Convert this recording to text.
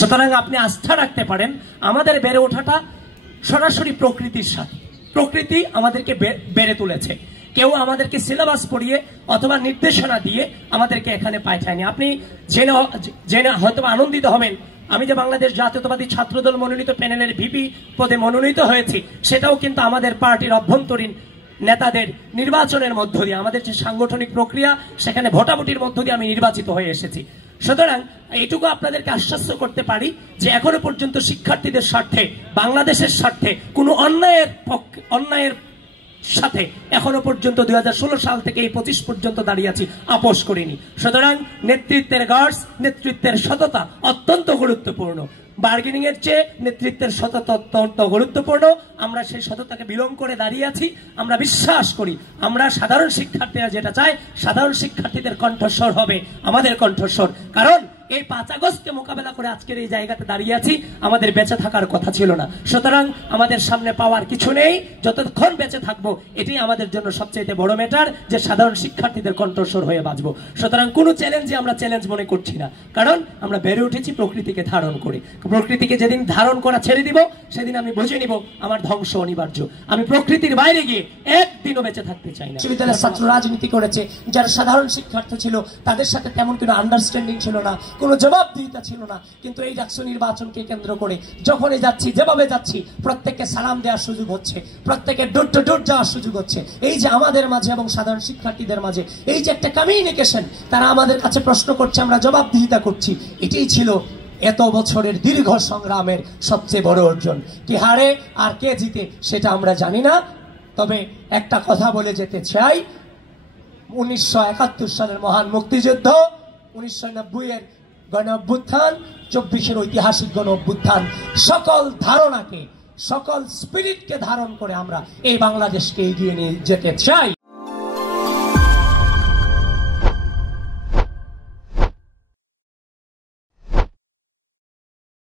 সুতরাং আপনি আস্থা রাখতে পারেন আমাদের বেড়ে ওঠাটা সরাসরি প্রকৃতির সাথে। প্রকৃতি আমাদেরকে বেড়ে তুলেছে, কেউ আমাদেরকে সিলেবাস পড়িয়ে অথবা নির্দেশনা দিয়ে আমাদেরকে এখানে পাঠায়নি। আপনি জেনে হয়তো আনন্দিত হবেন, আমি যে বাংলাদেশ জাতীয়তাবাদী ছাত্রদল মনোনীত প্যানেলের ভিপি পদে মনোনীত হয়েছি, সেটাও কিন্তু আমাদের পার্টির অভ্যন্তরীণ নেতাদের নির্বাচনের মধ্য দিয়ে, আমাদের যে সাংগঠনিক প্রক্রিয়া সেখানে ভোটাভুটির মধ্য দিয়ে আমি নির্বাচিত হয়ে এসেছি। সুতরাং এইটুকু আপনাদেরকে আশ্বস্ত করতে পারি যে এখনো পর্যন্ত শিক্ষার্থীদের স্বার্থে, বাংলাদেশের স্বার্থে কোনো অন্যায়ের সাথে এখনো পর্যন্ত 2016 সাল থেকে এই 25 পর্যন্ত দাঁড়িয়ে আছি, আপোষ করিনি। সুতরাং নেতৃত্বের গার্ডস, নেতৃত্বের সততা অত্যন্ত গুরুত্বপূর্ণ। বার্গেনিং এর চেয়ে নেতৃত্বের সততা অত্যন্ত গুরুত্বপূর্ণ। আমরা সেই সততাকে বিলম্ব করে দাঁড়িয়ে আছি। আমরা বিশ্বাস করি, আমরা সাধারণ শিক্ষার্থীরা যেটা চাই, সাধারণ শিক্ষার্থীদের কণ্ঠস্বর হবে আমাদের কণ্ঠস্বর। কারণ এই 5 আগস্টকে মোকাবেলা করে আজকের এই জায়গাতে দাঁড়িয়ে আছি, আমাদের বেঁচে থাকার কথা ছিল না। সুতরাং আমাদের সামনে পাওয়ার কিছু নেই, যতক্ষণ বেঁচে থাকবো এটাই আমাদের জন্য সবচেয়ে বড় ম্যাটার, যে সাধারণ শিক্ষার্থীদের কণ্ঠস্বর হয়ে বাঁচবো। সুতরাং কোনো চ্যালেঞ্জই আমরা চ্যালেঞ্জ মনে করছি না, কারণ আমরা বেড়ে উঠেছি প্রকৃতিকে ধারণ করে। প্রকৃতিকে যেদিন ধারণ করা ছেড়ে দিব, সেদিন আমি বুঝে নিব আমার ধ্বংস অনিবার্য। আমি প্রকৃতির বাইরে গিয়ে একদিনও বেঁচে থাকতে চাই না। বিশ্ববিদ্যালয়ের ছাত্র রাজনীতি করেছে, যারা সাধারণ শিক্ষার্থী ছিল তাদের সাথে তেমন কোনো আন্ডারস্ট্যান্ডিং ছিল না, কোনো জবাবদিহিতা ছিল না। কিন্তু এই ডাকসু নির্বাচনকে কেন্দ্র করে যখনই যাচ্ছি, যেভাবে যাচ্ছি, প্রত্যেককে সালাম দেওয়ার সুযোগ হচ্ছে, প্রত্যেকের ডোর টু ডোর যাওয়ার সুযোগ হচ্ছে। এই যে আমাদের মাঝে এবং সাধারণ শিক্ষার্থীদের মাঝে এই যে একটা কমিউনিকেশন, তারা আমাদের কাছে প্রশ্ন করছে, আমরা জবাবদিহিতা করছি, এটাই ছিল এত বছরের দীর্ঘ সংগ্রামের সবচেয়ে বড় অর্জন। কি হারে আর কে জিতে সেটা আমরা জানি না, তবে একটা কথা বলে যেতে চাই, 1971 সালের মহান মুক্তিযুদ্ধ, 1990 এর গণ অভ্যুত্থান, 24-এর ঐতিহাসিক গণ অভ্যুত্থান, সকল ধারণাকে, সকল স্পিরিটকে ধারণ করে আমরা এই বাংলাদেশকে এগিয়ে নিয়ে যেতে চাই।